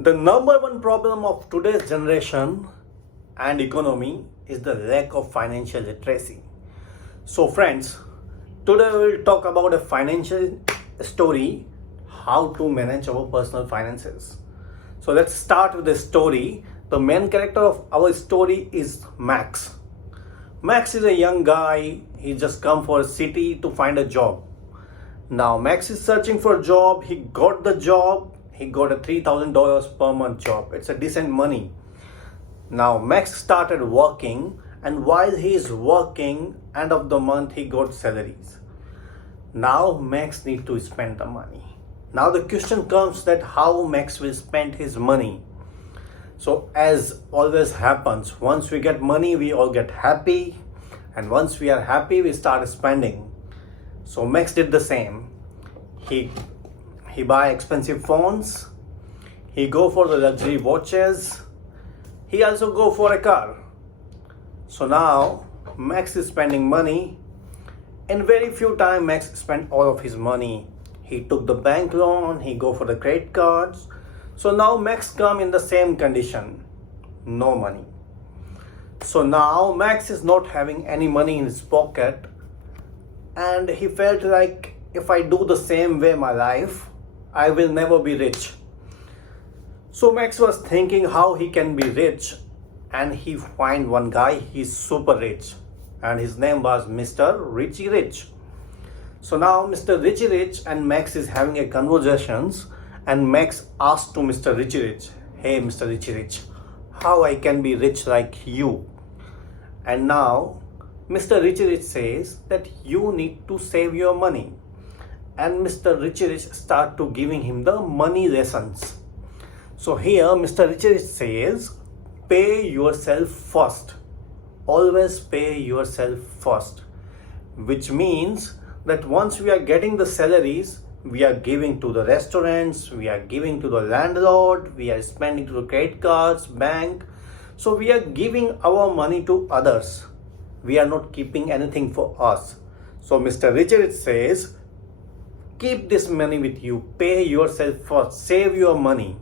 The number one problem of today's generation and economy is the lack of financial literacy. So, friends, today we will talk about a financial story how to manage our personal finances. So, let's start with the story. The main character of our story is Max. Max is a young guy, he just come for a city to find a job. Now Max is searching for a job. He got the job. He got a $3,000 per month job. It's a decent money. Now Max started working, and while he is working, end of the month he got salaries. Now Max need to spend the money. Now the question comes that how Max will spend his money. So as always happens, once we get money, we all get happy, and once we are happy, we start spending. So Max did the same. He buy expensive phones. He go for the luxury watches. He also go for a car. So now Max is spending money. In very few time, Max spent all of his money. He took the bank loan. He go for the credit cards. So now Max come in the same condition. No money. So now Max is not having any money in his pocket, and he felt like if I do the same way my life, I will never be rich. So Max was thinking how he can be rich, and he find one guy, he's super rich, and his name was Mr. Richie Rich. So now Mr. Richie Rich and Max is having a conversations, and Max asked to Mr. Richie Rich, "Hey Mr. Richie Rich, how I can be rich like you?" And now Mr. Richie Rich says that you need to save your money. And Mr. Richie Rich start to giving him the money lessons. So here Mr. Richie Rich says, pay yourself first. Always pay yourself first. Which means that once we are getting the salaries, we are giving to the restaurants, we are giving to the landlord, we are spending to the credit cards, bank. So we are giving our money to others. We are not keeping anything for us. So Mr. Richard says, keep this money with you, pay yourself first, save your money.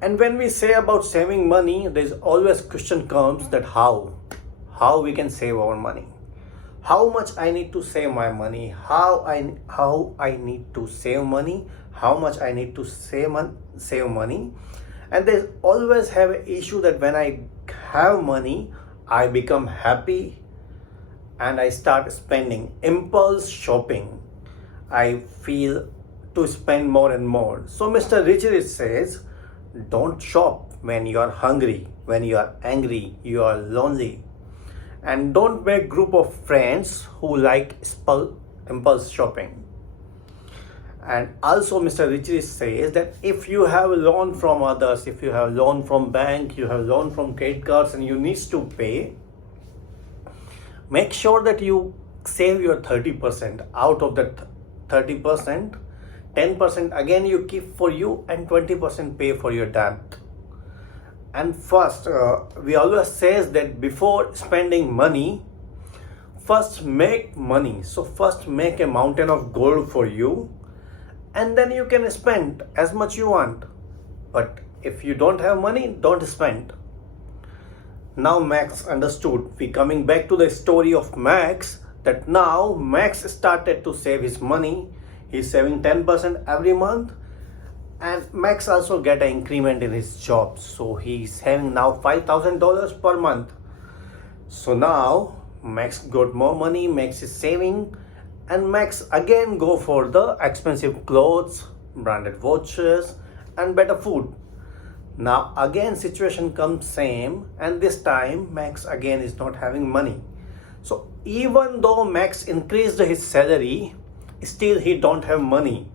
And when we say about saving money, there's always question comes that how we can save our money. How much I need to save my money, how I need to save money, how much I need to save money. And they always have an issue that when I have money, I become happy and I start spending. Impulse shopping. I feel to spend more and more. So Mr. Richard says, don't shop when you are hungry, when you are angry, you are lonely. And don't make group of friends who like impulse shopping. And also Mr. Richie says that if you have a loan from others, if you have loan from bank, you have loan from credit cards and you need to pay, make sure that you save your 30%. Out of that 30%, 10% again you keep for you and 20% pay for your debt. And first, we always says that before spending money, first make money. So first make a mountain of gold for you, and then you can spend as much you want. But if you don't have money, don't spend. Now Max understood. We coming back to the story of Max, that now Max started to save his money. He's saving 10% every month, and Max also get an increment in his job. So he's having now $5,000 per month. So now Max got more money, Max is saving, and Max again go for the expensive clothes, branded watches, and better food. Now again situation comes same, and this time Max again is not having money. So even though Max increased his salary, still he don't have money.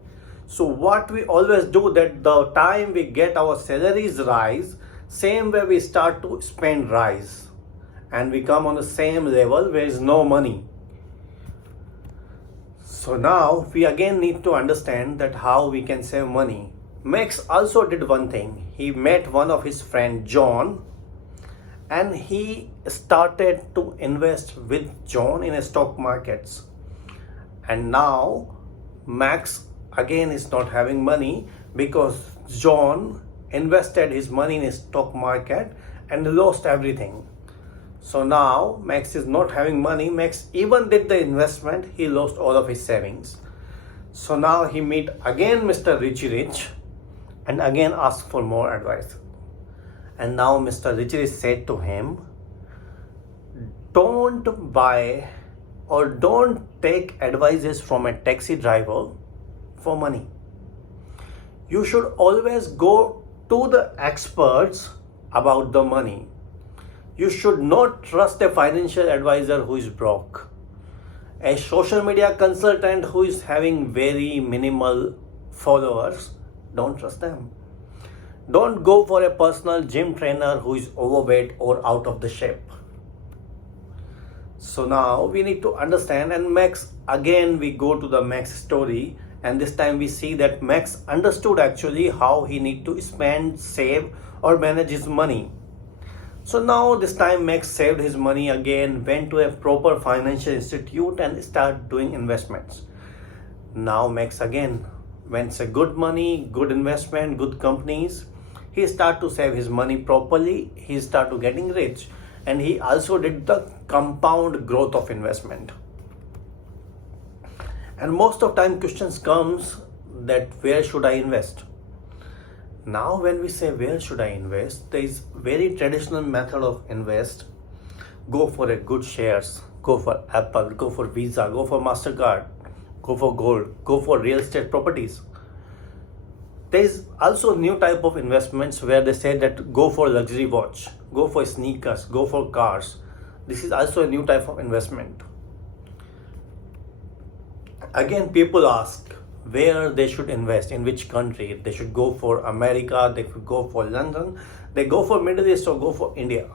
So what we always do, that the time we get our salaries rise, same way we start to spend rise, and we come on the same level where is no money. So now we again need to understand that how we can save money. Max also did one thing. He met one of his friend John, and he started to invest with John in stock markets. And now Max again is not having money because John invested his money in his stock market and lost everything. So now Max is not having money. Max even did the investment, he lost all of his savings. So now he meet again Mr. Richie Rich and again ask for more advice. And now Mr. Richie Rich said to him, don't buy or don't take advices from a taxi driver for money. You should always go to the experts about the money. You should not trust a financial advisor who is broke. A social media consultant who is having very minimal followers, don't trust them. Don't go for a personal gym trainer who is overweight or out of the shape. So now we need to understand, and Max, again we go to the Max story, and this time we see that Max understood actually how he need to spend, save or manage his money. So now this time Max saved his money again, went to a proper financial institute and started doing investments. Now Max again went a good money, good investment, good companies. He started to save his money properly. He started to getting rich, and he also did the compound growth of investment. And most of time questions comes that where should I invest? Now when we say where should I invest, there is very traditional method of invest. Go for a good shares, go for Apple, go for Visa, go for MasterCard, go for gold, go for real estate properties. There is also new type of investments where they say that go for luxury watch, go for sneakers, go for cars. This is also a new type of investment. Again, people ask where they should invest, in which country. They should go for America, they should go for London, they go for Middle East or go for India.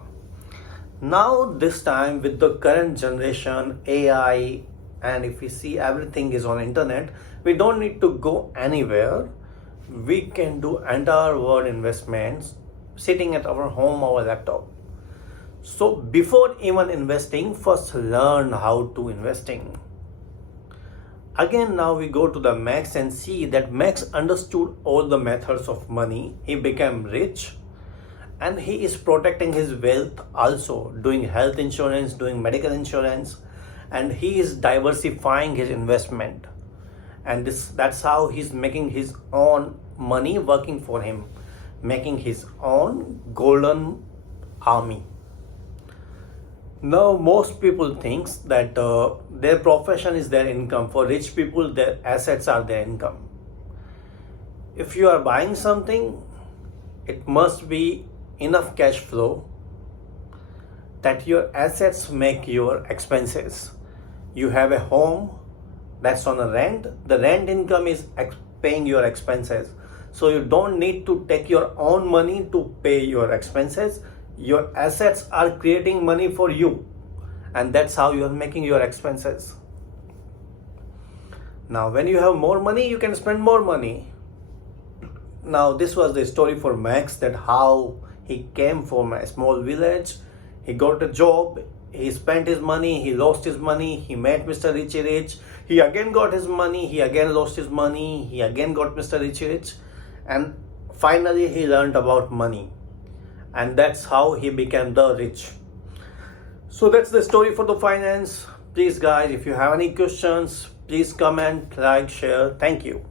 Now this time with the current generation, AI, and if we see everything is on internet, we don't need to go anywhere. We can do entire world investments sitting at our home or laptop. So before even investing, first learn how to investing. Again, now we go to the Max and see that Max understood all the methods of money. He became rich and he is protecting his wealth also, doing health insurance, doing medical insurance, and he is diversifying his investment. And that's how he's making his own money working for him, making his own golden army. Now most people thinks that their profession is their income. For rich people, their assets are their income. If you are buying something, it must be enough cash flow that your assets make your expenses. You have a home that's on a rent. The rent income is paying your expenses. So you don't need to take your own money to pay your expenses. Your assets are creating money for you, and that's how you are making your expenses. Now when you have more money, you can spend more money. Now this was the story for Max, that how he came from a small village, he got a job, he spent his money, he lost his money, he met Mr. Richie Rich, he again got his money, he again lost his money, he again got Mr. Richie Rich, and finally he learned about money. And that's how he became the rich. So that's the story for the finance. Please guys, if you have any questions, please comment, like, share. Thank you.